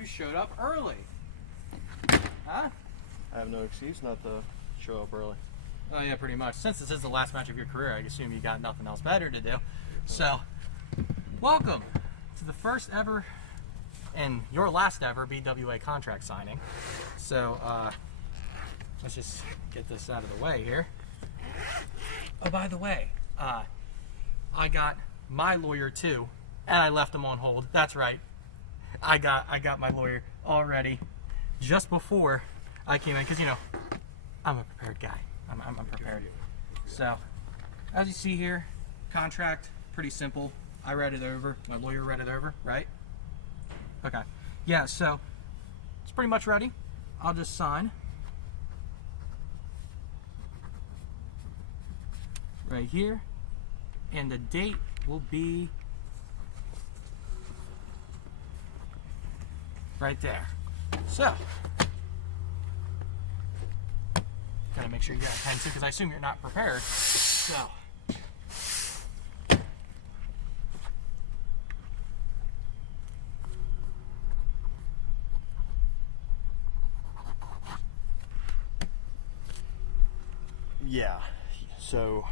who showed up early. Huh? I have no excuse not to show up early. Oh yeah, pretty much. Since this is the last match of your career, I assume you got nothing else better to do. So, welcome to the first ever and your last ever BWA contract signing. So, let's just get this out of the way here. Oh, by the way, I got my lawyer too, and I left him on hold. That's right. I got my lawyer already just before I came in, because you know I'm a prepared guy. I'm prepared. So, as you see here, contract pretty simple. I read it over. My lawyer read it over, right? Okay. Yeah. So it's pretty much ready. I'll just sign right here, and the date will be right there. So, gotta make sure you got a pen too, because I assume you're not prepared. So, yeah. So,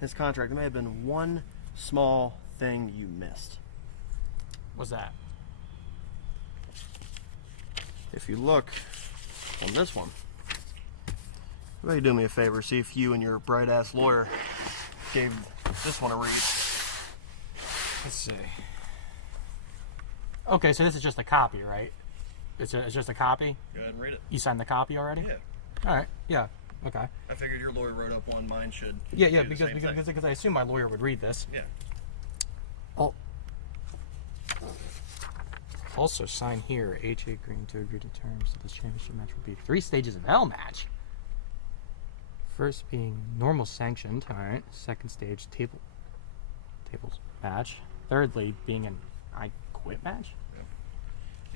his contract, there may have been one small thing you missed. what's that? If you look on this one, why don't you do me a favor, see if you and your bright ass lawyer gave this one a read. Let's see. Okay, so this is just a copy, right? It's just a copy? Go ahead and read it. You signed the copy already? Yeah. Alright, yeah, okay. I figured your lawyer wrote up one, mine should. Yeah, because I assume my lawyer would read this. Yeah. Oh. Also sign here, H.A. Greene to agree to terms that this championship match will be 3 stages of L match. First being normal sanctioned, alright. Second stage, tables match. Thirdly, being an I quit match.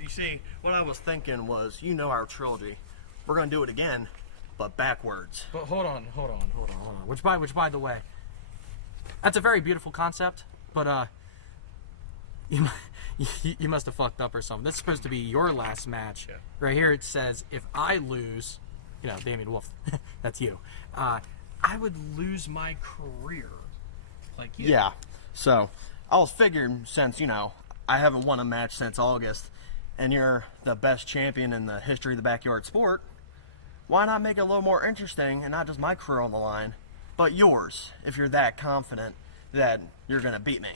You see, what I was thinking was, you know our trilogy. We're gonna do it again, but backwards. But hold on. Which by the way, that's a very beautiful concept, but you must have fucked up or something. This is supposed to be your last match. Yeah. Right here it says, if I lose, you know, Damien Wolfe, that's you. I would lose my career. Like you. Yeah. So, I was figuring, since, you know, I haven't won a match since August, and you're the best champion in the history of the backyard sport, why not make it a little more interesting and not just my career on the line, but yours, if you're that confident that you're going to beat me.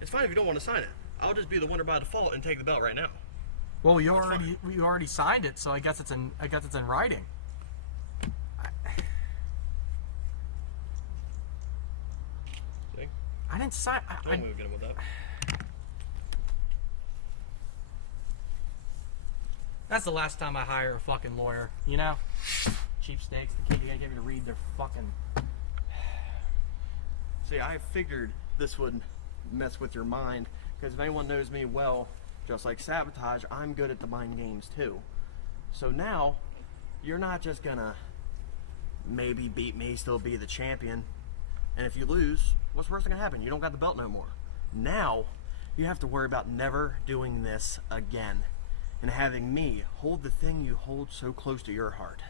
It's fine if you don't want to sign it. I'll just be the winner by default and take the belt right now. Well, you already signed it, so I guess it's in writing. See? I didn't sign. Don't move with that. That's the last time I hire a fucking lawyer, you know? Cheapsteaks, the kid you gotta get me to read their fucking... See, I figured this would mess with your mind, because if anyone knows me well, just like Sabotage, I'm good at the mind games too. So now, you're not just gonna maybe beat me, still be the champion, and if you lose, what's worse gonna happen? You don't got the belt no more. Now, you have to worry about never doing this again, and having me hold the thing you hold so close to your heart.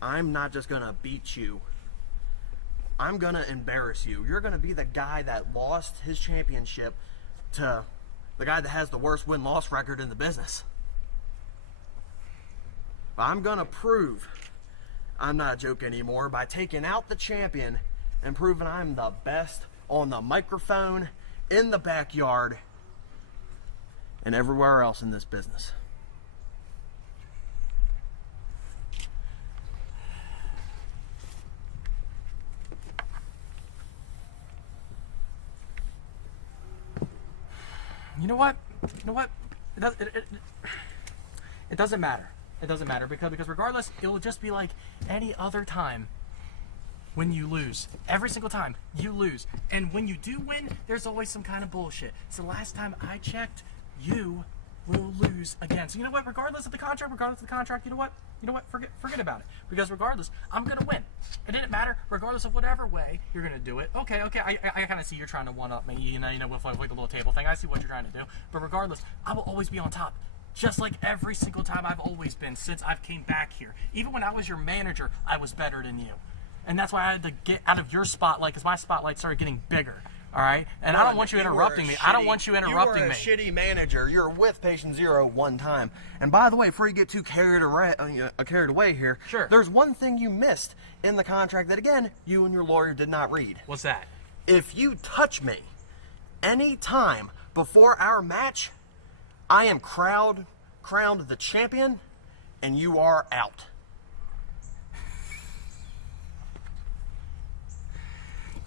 I'm not just gonna beat you, I'm gonna embarrass you. You're gonna be the guy that lost his championship to the guy that has the worst win-loss record in the business. But I'm gonna prove I'm not a joke anymore by taking out the champion and proving I'm the best on the microphone, in the backyard, and everywhere else in this business. You know what? It doesn't matter. It doesn't matter because regardless, it'll just be like any other time when you lose. Every single time you lose. And when you do win, there's always some kind of bullshit. So last time I checked, you will lose again. So you know what? Regardless of the contract, you know what? Forget about it. Because regardless, I'm gonna win. It didn't matter, regardless of whatever way you're gonna do it. Okay, I kind of see you're trying to one up me, you know, with like a little table thing. I see what you're trying to do, but regardless, I will always be on top. Just like every single time I've always been since I've came back here. Even when I was your manager, I was better than you. And that's why I had to get out of your spotlight, because my spotlight started getting bigger. All right? And I don't want you interrupting me. I don't want you interrupting me. You were a shitty manager. You're with Patient Zero one time. And by the way, before you get too carried away here, sure, there's one thing you missed in the contract that, again, you and your lawyer did not read. What's that? If you touch me any time before our match, I am crowned the champion, and you are out.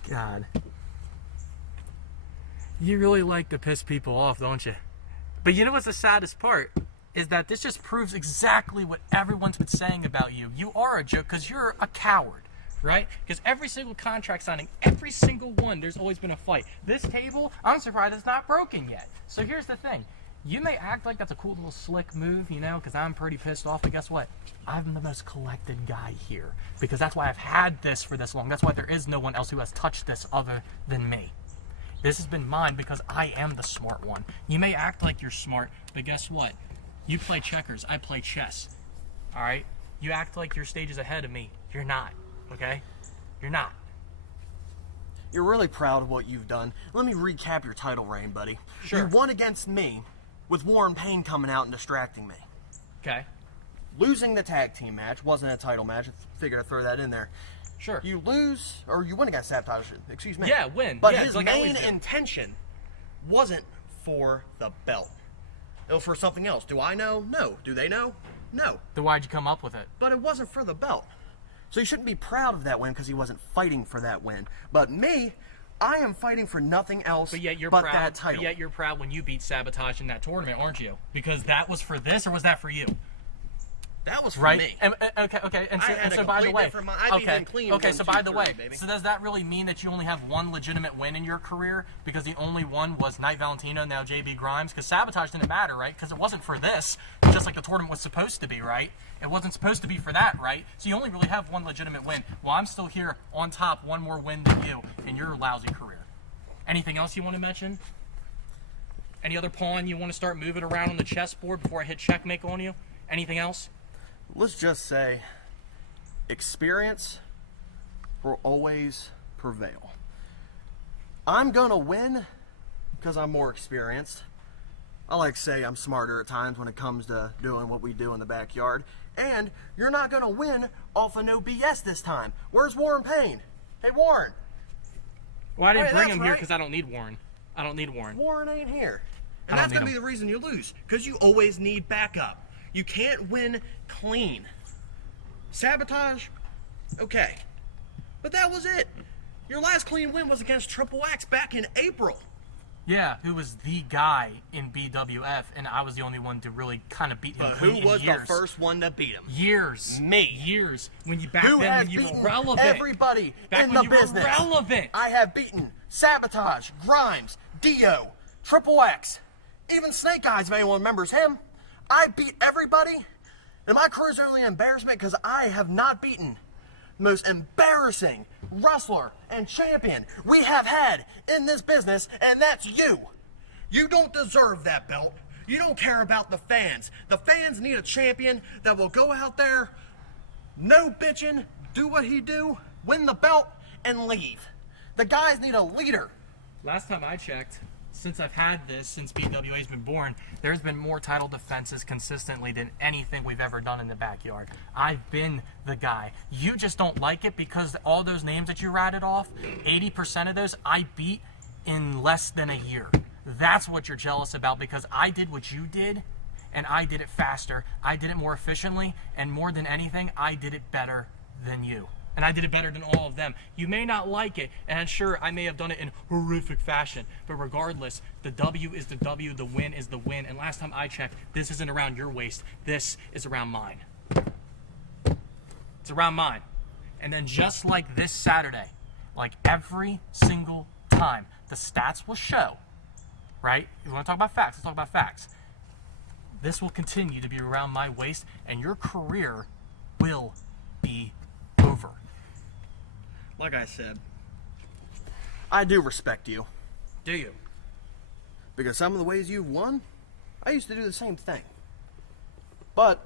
God. You really like to piss people off, don't you? But you know what's the saddest part? Is that this just proves exactly what everyone's been saying about you. You are a joke because you're a coward, right? Because every single contract signing, every single one, there's always been a fight. This table, I'm surprised it's not broken yet. So here's the thing. You may act like that's a cool little slick move, you know, because I'm pretty pissed off, but guess what? I'm the most collected guy here, because that's why I've had this for this long. That's why there is no one else who has touched this other than me. This has been mine because I am the smart one. You may act like you're smart, but guess what? You play checkers, I play chess, all right? You act like your stage is ahead of me. You're not, okay? You're not. You're really proud of what you've done. Let me recap your title reign, buddy. Sure. You won against me, with Warren Payne coming out and distracting me. Okay. Losing the tag team match wasn't a title match. I figured I'd throw that in there. Sure. You lose, or you win against Sabotage, excuse me. Yeah, win. But yeah, his like main intention wasn't for the belt. It was for something else. Do I know? No. Do they know? No. Then why'd you come up with it? But it wasn't for the belt. So you shouldn't be proud of that win because he wasn't fighting for that win. But me, I am fighting for nothing else but yet you're but proud, that title. But yet you're proud when you beat Sabotage in that tournament, aren't you? Because that was for this, or was that for you? That was for right? me. Okay. And so by the way, so by the way, so does that really mean that you only have one legitimate win in your career? Because the only one was Knight Valentino, now JB Grimes? Because Sabotage didn't matter, right? Because it wasn't for this, just like the tournament was supposed to be, right? It wasn't supposed to be for that, right? So you only really have one legitimate win. Well, I'm still here on top, one more win than you in your lousy career. Anything else you want to mention? Any other pawn you want to start moving around on the chessboard before I hit checkmate on you? Anything else? Let's just say experience will always prevail. I'm gonna win because I'm more experienced. I like to say I'm smarter at times when it comes to doing what we do in the backyard. And you're not gonna win off of no BS this time. Where's Warren Payne? Hey, Warren. Well, I didn't bring him here because I don't need Warren. I don't need Warren. Warren ain't here. And that's gonna be the reason you lose, because you always need backup. You can't win clean. Sabotage, okay. But that was it. Your last clean win was against Triple X back in April. Yeah, who was the guy in BWF, and I was the only one to really kind of beat him. But who was the first one to beat him? Years. Me. Years. When you back then, when you were relevant. Everybody back in when the you business. Were relevant. I have beaten Sabotage, Grimes, Dio, Triple X, even Snake Eyes, if anyone remembers him. I beat everybody, and my career's only an embarrassment because I have not beaten the most embarrassing wrestler and champion we have had in this business, and that's you. You don't deserve that belt. You don't care about the fans. The fans need a champion that will go out there, no bitching, do what he do, win the belt, and leave. The guys need a leader. Last time I checked, since I've had this, since BWA's been born, there's been more title defenses consistently than anything we've ever done in the backyard. I've been the guy. You just don't like it because all those names that you ratted off, 80% of those I beat in less than a year. That's what you're jealous about, because I did what you did, and I did it faster. I did it more efficiently, and more than anything, I did it better than you. And I did it better than all of them. You may not like it, and sure, I may have done it in horrific fashion, but regardless, the W is the W, the win is the win, and last time I checked, this isn't around your waist, this is around mine. It's around mine. And then just like this Saturday, like every single time, the stats will show, right? If you want to talk about facts, let's talk about facts. This will continue to be around my waist, and your career will be over. like I said, I do respect you. Do you? Because some of the ways you've won, I used to do the same thing. But,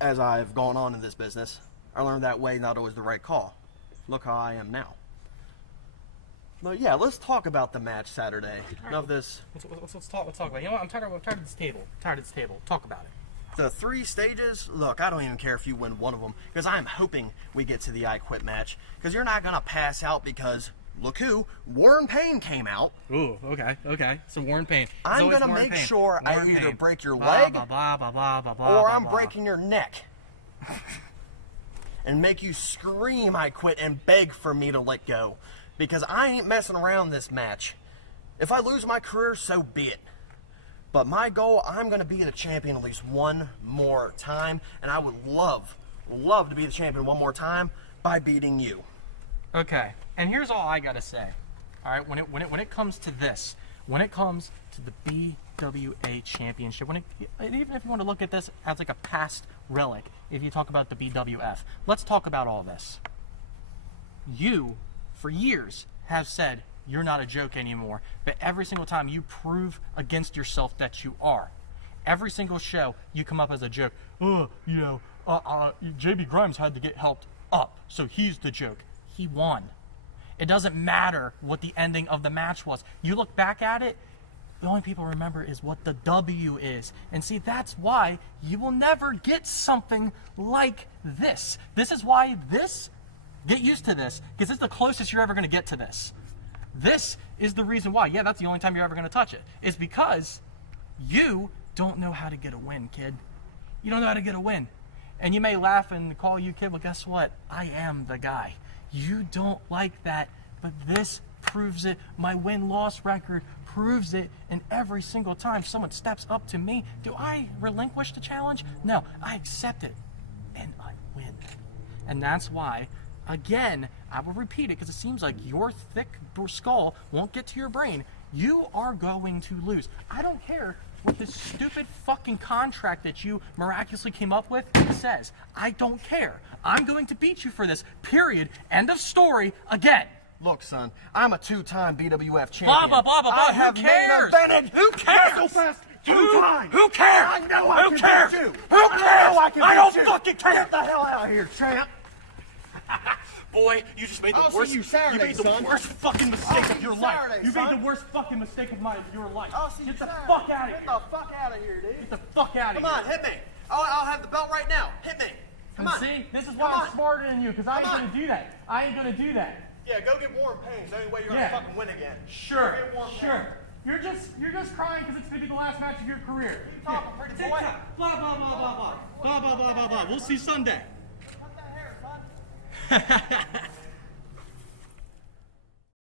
as I've gone on in this business, I learned that way not always the right call. Look how I am now. But yeah, let's talk about the match Saturday. Right. Of this. Let's talk about it. You know what? I'm tired of this table. Talk about it. The 3 stages, look, I don't even care if you win one of them, because I'm hoping we get to the I Quit match, because you're not going to pass out because, look who, Warren Payne came out. Ooh, okay. So Warren Payne. I'm going to make sure I either break your leg, or I'm breaking your neck. And make you scream I quit and beg for me to let go. Because I ain't messing around this match. If I lose my career, so be it. But my goal, I'm going to be the champion at least one more time. And I would love to be the champion one more time by beating you. Okay, and here's all I got to say. All right, when it comes to this, when it comes to the BWA championship, even if you want to look at this as like a past relic, if you talk about the BWF, let's talk about all this. You, for years, have said you're not a joke anymore, but every single time you prove against yourself that you are. Every single show you come up as a joke. JB Grimes had to get helped up, so he's the joke. He won. It doesn't matter what the ending of the match was. You look back at it, the only people remember is what the W is. And see, that's why you will never get something like this. This is why get used to this, because this is the closest you're ever going to get to this. This is the reason why. Yeah, that's the only time you're ever going to touch it. It's because you don't know how to get a win, kid. You don't know how to get a win. And you may laugh and call you kid, but guess what? I am the guy. You don't like that, but this proves it. My win-loss record proves it. And every single time someone steps up to me, do I relinquish the challenge? No, I accept it, and I win. And that's why, again, I will repeat it because it seems like your thick skull won't get to your brain. You are going to lose. I don't care what this stupid fucking contract that you miraculously came up with says. I don't care. I'm going to beat you for this. Period. End of story. Again. Look, son, I'm a 2-time BWF champion. Blah, blah, blah, blah, I who have cares? main evented Who cares? so fast 2 times. Who cares? I know I Who can cares? beat you. Who cares? I don't beat you. fucking care. Get the hell out of here, champ. Boy, you just made the I'll worst. see you Saturday, you made the son. worst fucking mistake I'll of see your you life. Saturday, You son. made the worst fucking mistake of your life. I'll see you Get the Saturday. fuck out of here. Get the fuck out of here, dude. Get the fuck out of Come here. on, hit me. I'll have the belt right now. Hit me. Come on. See, this is why Come I'm on. smarter than you, because I ain't Come gonna on. do that. I ain't gonna do that. Yeah, go get Warren Payne. It's the only way you're Yeah. gonna fucking win again. Sure, Go get Warren sure. Payne. You're just crying because it's gonna be the last match of your career. Keep talking, pretty boy. TikTok. Blah blah blah blah blah. Blah blah blah blah blah. We'll see Sunday. Cut that hair, son.